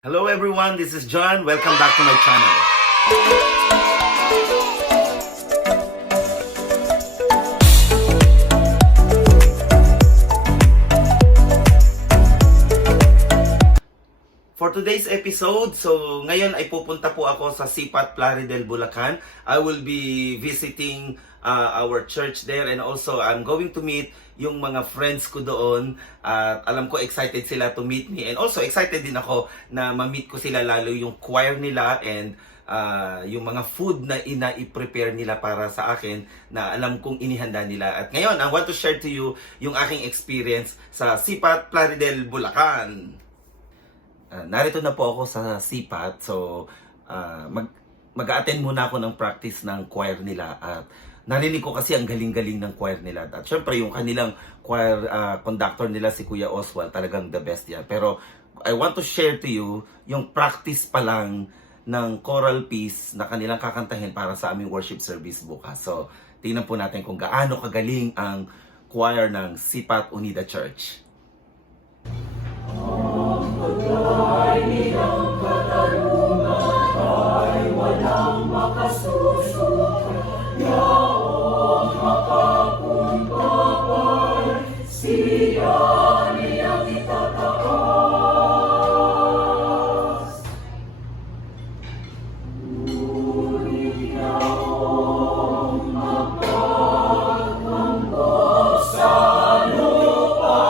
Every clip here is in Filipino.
Hello everyone, this is John. Welcome back to my channel. For today's episode, so ngayon ay pupunta po ako sa Sipat, Plaridel, Bulacan. I will be visiting our church there, and also I'm going to meet yung mga friends ko doon. Alam ko excited sila to meet me, and also excited din ako na ma-meet ko sila, lalo yung choir nila and yung mga food na i-prepare nila para sa akin na alam kong inihanda nila. At ngayon, I want to share to you yung aking experience sa Sipat, Plaridel, Bulacan. Narito na po ako sa Sipat, so mag-a-attend muna ako ng practice ng choir nila. At narinig ko kasi ang galing-galing ng choir nila. At syempre yung kanilang choir conductor nila, si Kuya Oswald, talagang the best yan. Pero I want to share to you yung practice pa lang ng choral piece na kanilang kakantahin para sa aming worship service bukas. So tingnan po natin kung gaano kagaling ang choir ng Sipat Unida Church. Ay niyang katarungan ay walang makasusukat. Yaong makakumbabay, siya niyang itataas. Ngunit yaong mapagambos sa lupa,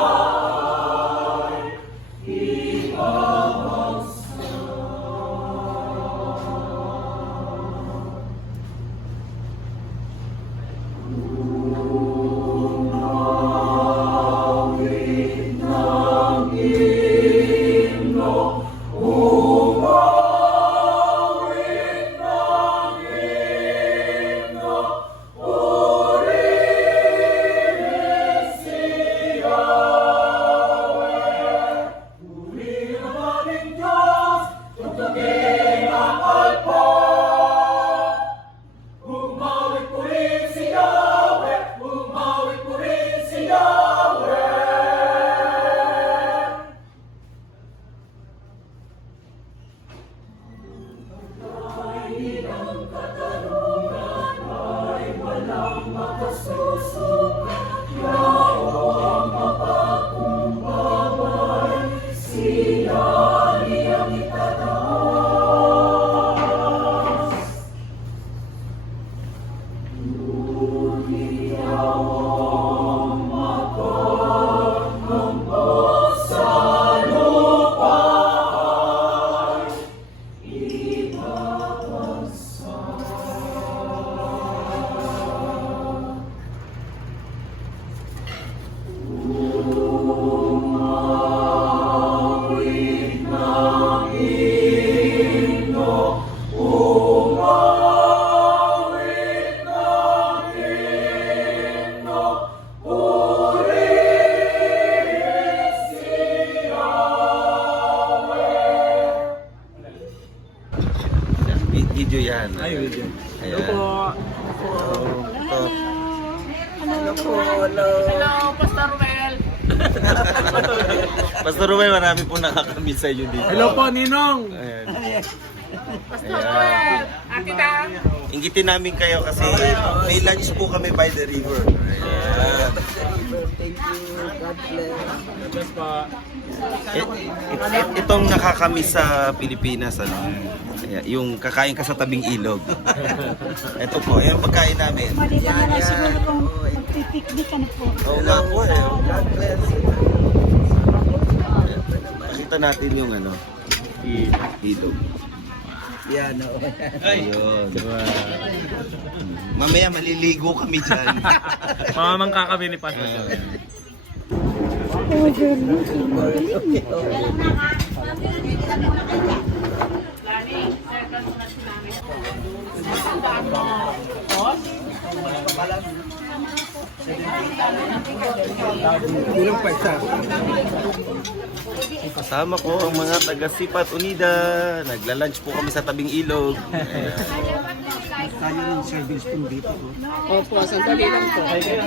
Video yan. Ay, video. Ayan. Hello po. Hello po. Hello, Pastor Ruel. Pastor Ruel, marami po nakakamit sa inyo dito. Hello po, Ninong. Ayan. Pastor Ruel. Ate Dan. Inggitin namin kayo kasi may lunch po kami by the river. Ayan. Thank you. God bless. Yes po. Itong nakakamiss sa Pilipinas, ano? Ayan, yung kakain ka sa tabing ilog. Ito po, yung pagkain namin. Yan, yan. Siguro kung magpipiknik ka na po. Oo nga po eh. God bless. Pakita natin yung ano, ilog. Yan, oo. Ayun. Mamaya maliligo kami dyan. Mamamangka kami ni Pastor. Ilang pa isa? Kasama ko ang mga taga Sipat Unida. Nagla-lunch po kami sa tabing ilog. Ayan. Tayo yung service kung dito. Opo, sandali lang po. Ayan.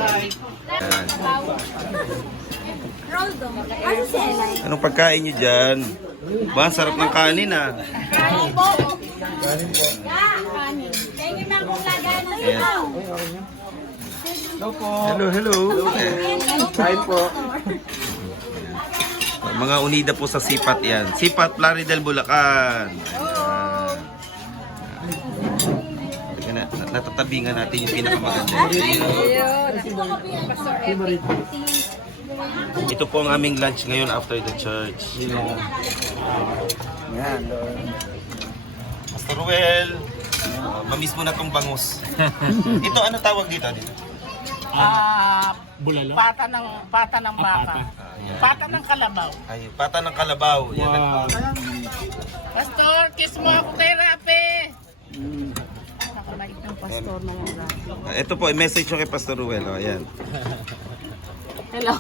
Roldo. Ano si Eli? Anong pagkain niyo dyan? Ba, sarap ng kanin ah. Kanin po. Kanin po. Kanin. Kainin na kung lagay ng Ayan. ikaw. Hello, hello. Kain po. Mga unida po sa Sipat yan. Sipat, Plaridel, Bulacan. Ayan. Teka na, natatabingan natin yung pinakamaganda. Ito po ang aming lunch ngayon after the church. Yan. Pastor Ruel, mamiss mo na tong bangus. Ito, ano tawag dito? Bulalo? Pata ng baka. Ayan. Pata ng kalabaw. Ay, pata ng kalabaw. Yan ang- Pastor, kiss mo ako kay Rape. Nakabait ng pastor ng oras. Ito po, message ko kay Pastor Ruel. O, ayan. Hello.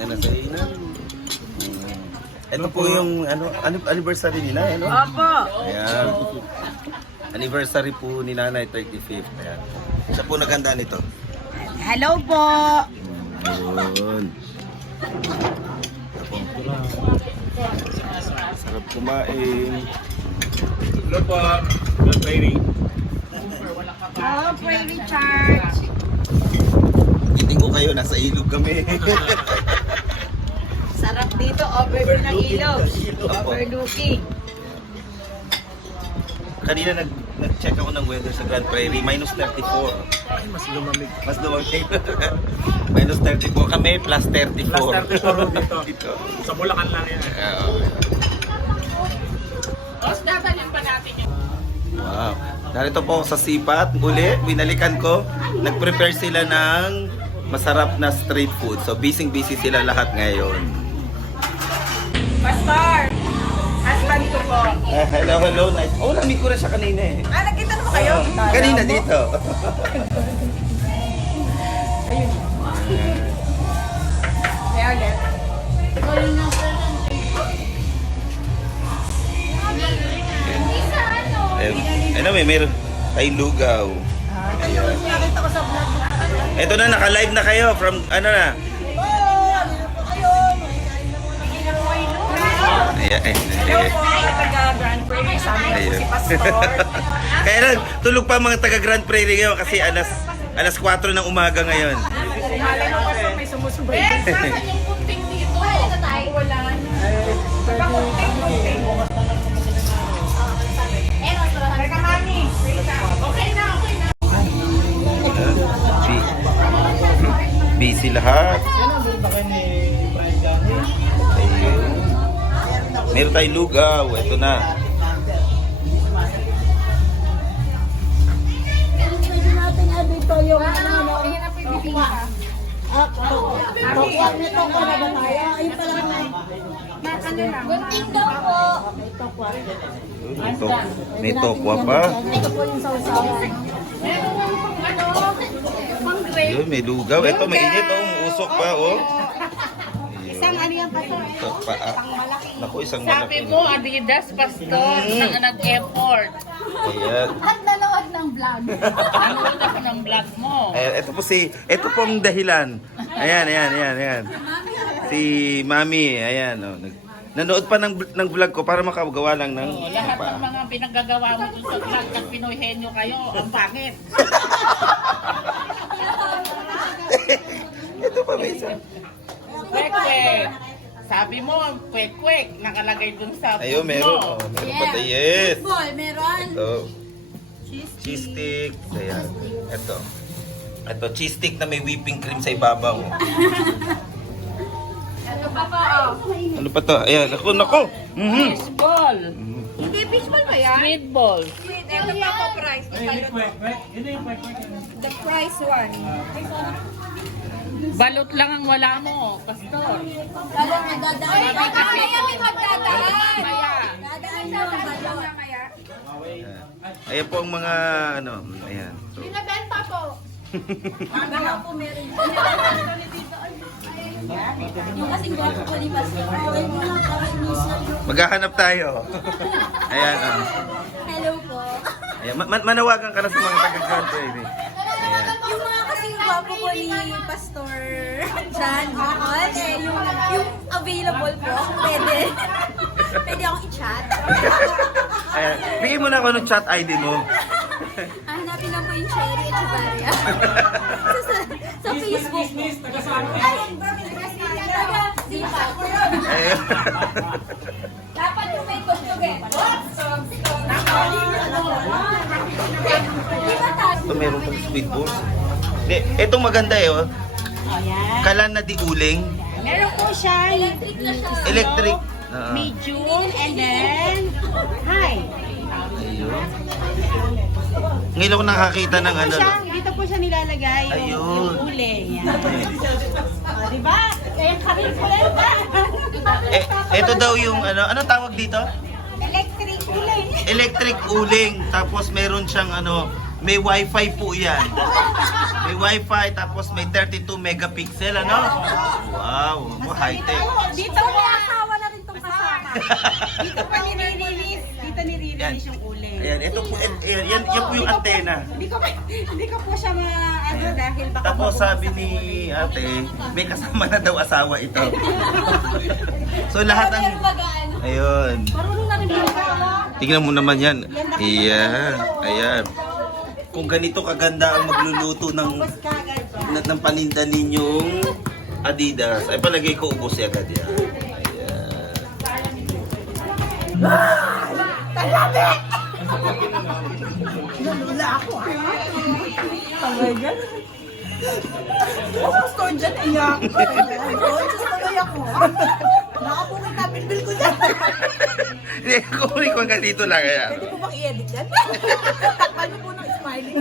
Ano sa ina? Ito po yung anniversary nila, ano? Opo. Ayan. Anniversary po ni Nanay, 35th. Ayan. Siya po naganda nito. Hello po. Yun. Sarap kumain. Hello po. Good training. Hello, Pray Richard. Giting ko kayo, nasa ilog kami. Sarap dito, overview ng ilog. Overlooking. Kanina nag-check ako ng weather sa Grand Prairie, minus 34. Mas lumamig. Mas lumamig. Minus 34 kami, plus 34. Plus 34 dito. Dito. Sa Bulacan lang yan. Oo. Tapos dadalhin pa natin yun. Wow. Narito po ako sa Sipat. Uli, binalikan ko. Nag-prepare sila ng masarap na street food. So, busy sila lahat ngayon. Pastor, husband ko po. Hello. Nice. Oh, nami ko na siya kanina eh. Nakita mo kayo? Kanina dito. Kaya ulit. Ano meron tayong lugaw. Nakita ko sa vlog. Ito na, naka-live na kayo from ano na. Hello po, taga Grand Prairie. Sa amin po si Pastor. Kaya lang, tulog pa mga taga Grand Prairie ngayon kasi alas 4 ng umaga ngayon. Malay mo Pastor, may sumusubay. Saan yung kunting dito? Wala na. Kunting. Teka, mami. Okay na. Busy lahat. Ayun. Meron tayong lugaw. Ito na. Pwede natin dito yung Tokwak nito ko na ba tayo? Ayun pala na. Gunting daw po. May tokwa pa. Ito po yung sausawan. Ayun, may lugaw. Ito, mainit. Oh, usok pa. Oh. Isang ano yan pa Ito, paa. Naku, isang Sabi malaki. mo, Adidas, Pastor, na nag-effort. Ayan. Ang nanood ng vlog. Nanood ako ng vlog mo. Ayan, ito pong dahilan. Ayan. Si Mami, ayan. Oh, nanood pa ng vlog ko para makagawa lang ng Lahat paa. ng mga pinagagawa mo dun sa vlog at Pinoy henyo kayo, ang pangit. Ito pa may isa. Kwek-kwek. Sabi mo, kwek-kwek, nakalagay dun sa Ayun, food meron. mo. Oh, meron pa tayo. Yes. Ball, meron. Ito. Cheese stick. Ayan. Ito, cheese stick na may whipping cream sa ibabaw. Ito pa po. Ano pa to? Ayan, nako. Mhm. Fishball. Hindi, fishball ba yan? Sweet ball. Ito pa po, price. The price one. Balot lang ang wala mo, Pastor. Kaya may dadaan. Kaya may magdadaan. Kaya, Dadaan yung balong. Ayan po ang mga ano, ayan. So, Binabenta po. Baka po meron. Yung kasing gwapo po ni Pastor. maghahanap tayo. Ayan, oh. Hello po. Ayan, manawagan ka na sa mga taga-Grand Prairie. ni Pastor John Bacol, yung available po, pwede akong i-chat. Ayan. Bigyan mo na ako ng chat ID mo. Hanapin lang po yung Cherry Echevarria. sa Facebook po. Ayan. Dapat yung may conjugate. Ito meron pang sweet balls. Ito maganda eh. Oh. Kalan na di uling. Meron po siya. Electric na siya. Electric. Medium and then high. Ayun. Ngayon ako nakakita ng ano. Dito po siya nilalagay. Ayun. Yung uling. Yan. Diba? Kaya karin ko yan ba? Ito daw yung ano tawag dito? Electric uling. Electric uling. Tapos meron siyang may wifi po yan. May wifi tapos may 32 megapixel Wow, high-tech. Dito po. May asawa na rin itong kasama. Dito po nire-release. Dito nire-release yung uling. Ayan, ito po, yan po yung antena. Hindi ko po siya dahil baka Tapos sabi ni ate, may kasama na daw asawa ito. So lahat ng... Ayun. Marunong na rin ba? Tingnan mo naman yan. Ayan. Ayan. Kung ganito kaganda ang magluluto ng paninda ninyong Adidas, ay palagay ko ubos agad yan. Ayan. nalula ako. Talaga? Gusto ko dyan, iyak. Gusto ko iyak ko. Nakapungit na, bilbil ko dyan. Hindi, kukunin ko hanggang dito lang. Ayan. Pwede po bang i-edit yan? Takpan niyo po ng smiling.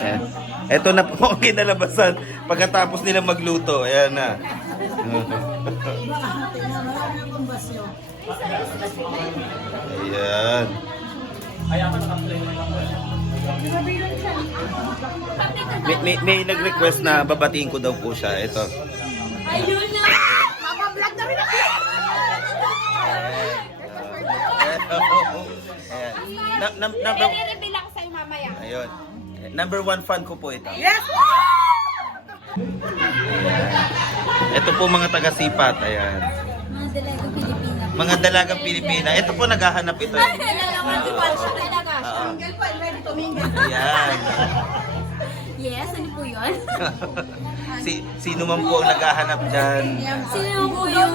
Ayan. Ito na po ang kinalabasan pagkatapos nila magluto. Ayan na. Ayan. May nag-request na babatiin ko daw po siya. Ito. Ayun na! Mama-vlog na rin ako. Ayan. I-reveal ako sa'yo mamaya. Ayun. Number 1 fan ko po ito. Yes! Ito po mga taga-sipat. Ayan. Mga dalagang Pilipina. Mga dalagang Pilipina. Ito po naghahanap ito. Ay, nalalaman si Juan siya talaga. Mingle pa, ready to mingle. Ayan. Yes, ano po yun? Sino man po ang naghahanap dyan? Sino po yung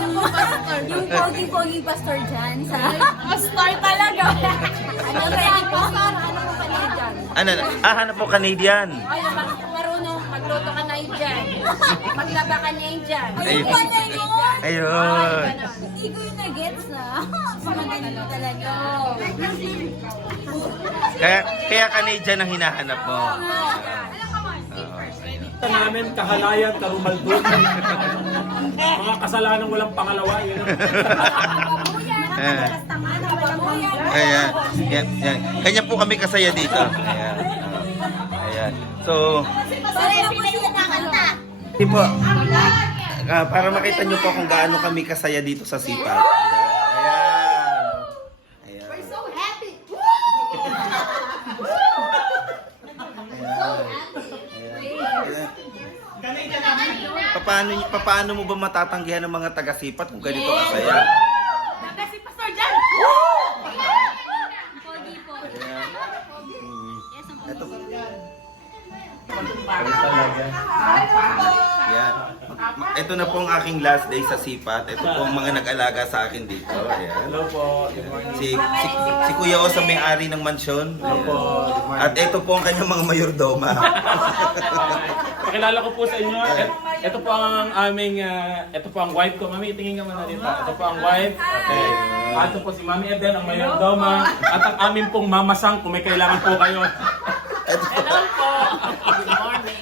pogi-pogi pastor dyan sa... Pastor talaga! Ano ready po? Ano po kanina dyan? Ano na? Hanap po Canadian. Ay, marunong magluto ka na yun dyan. Maglaba ka na yun dyan. Ayun. Ayun pa na yun! Ayun. Hindi ko yung nag-gets na. Pamagaling mo talaga. Kaya Canadian ang hinahanap mo. namin kahalayan, karumaldon. Mga kasalanan walang pangalawa. Yun. Ayan. Ayan. Ayan. Kanya po kami kasaya dito. Ayan. Ayan. So, Pareho po siya nakanta. di po, para makita nyo po kung gaano kami kasaya dito sa Sipat. Ayan. Ayan. We're so happy! Paano mo ba matatanggihan ng mga taga-Sipat kung ganito kasaya? Si Pastor Jan! Pogi po. Yes, ang Ito. Talaga. Yan. Ito na po ang aking last day sa Sipat. Ito po ang mga nag-alaga sa akin dito. Ayan. Hello po. Good morning. Si Kuya O sa may-ari ng mansyon. Hello po. Good morning. At ito po ang kanyang mga mayordoma. Pakilala ko po sa inyo. Ito po ang aming, ito po ang wife ko. Mami, tingin ka muna dito. Ito po ang wife. Okay. At ito po si Mami Eden, ang mayordoma. At ang aming pong mamasang kung may kailangan po kayo. Hello po. Good morning.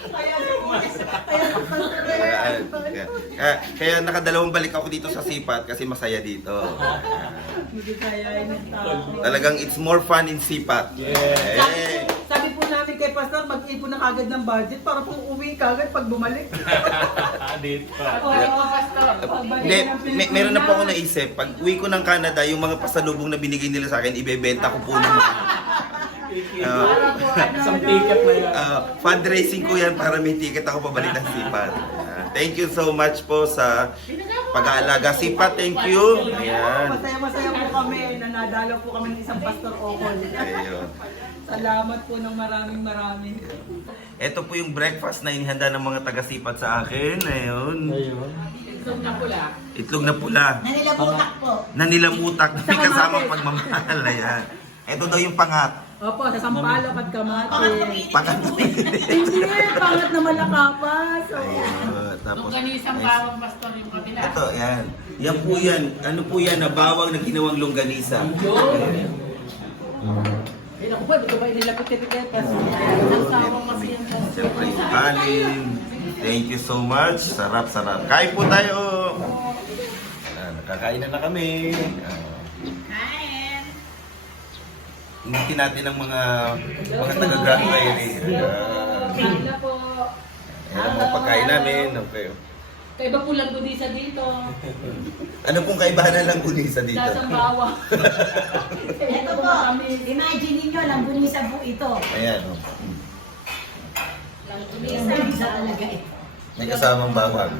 Kaya nakadalawang balik ako dito sa Sipat kasi masaya dito. Talagang it's more fun in Sipat. Yeah. Sabi po namin kay Pastor, mag-ipon na kagad ng budget para pong uwi kagad pag bumalik. Dito. Hindi, meron na po ako naisip. Pag uwi ko ng Canada, yung mga pasalubong na binigay nila sa akin, ibebenta ko po naman. Isang ticket na yan. Fundraising ko yan para may ticket ako pabalik ng Sipat. Thank you so much po sa pag-aalaga. Sipat, thank you. Ayan. Masaya-masaya po kami na nadalo po kami ng isang Pastor Okol. Ayun. Salamat po ng maraming. Ito po yung breakfast na inihanda ng mga taga-Sipat sa akin. Ayun. Itlog na pula. Nanilabutak po. Nanilamutak. May kasamang pagmamahal. Ayan. Ito daw yung pangat. Opo, sa Sampaloc at Kamate. Pangat. Hindi, pangat na malakapas. Ayun. Tapos, Longganisang bawang pastor yung kabila. ito, yan. Yan po yan. Ano po yan? Na bawang na ginawang longganisa. Ay, naku po, dito ba inilapit etiket? Siyempre yung kanin. Thank you so much. Sarap, sarap. Kain po tayo. Nakakain na kami. Ingitin natin ang mga taga-Grand Prairie. Sana po. Ayan ang mga pagkain namin. Okay. Kaiba po lang dunisa dito. Ano pong kaibahan ng bunisa dito? Dasang bawang. Ito po, imagine ninyo, langgunisa po ito. Ayan. Oh. Langgunisa talaga ito. May kasamang bawang.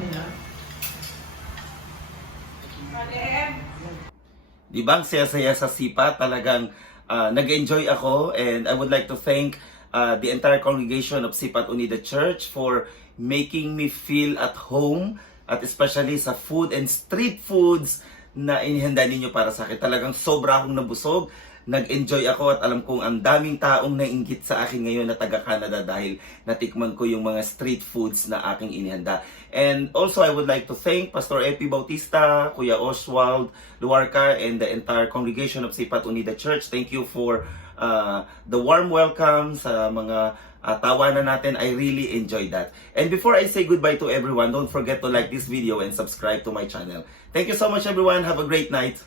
Di ba ang saya-saya sa Sipa? Talagang nag-enjoy ako, and I would like to thank the entire congregation of Sipat Unida Church for making me feel at home, at especially sa food and street foods na inihanda ninyo para sa akin. Talagang sobra akong nabusog. Nag-enjoy ako at alam kong ang daming taong nainggit sa akin ngayon na taga-Canada dahil natikman ko yung mga street foods na aking inihanda. And also, I would like to thank Pastor Epi Bautista, Kuya Oswald Luarca, and the entire congregation of Sipat Unida Church. Thank you for the warm welcome sa mga tawanan natin. I really enjoyed that. And before I say goodbye to everyone, don't forget to like this video and subscribe to my channel. Thank you so much, everyone. Have a great night.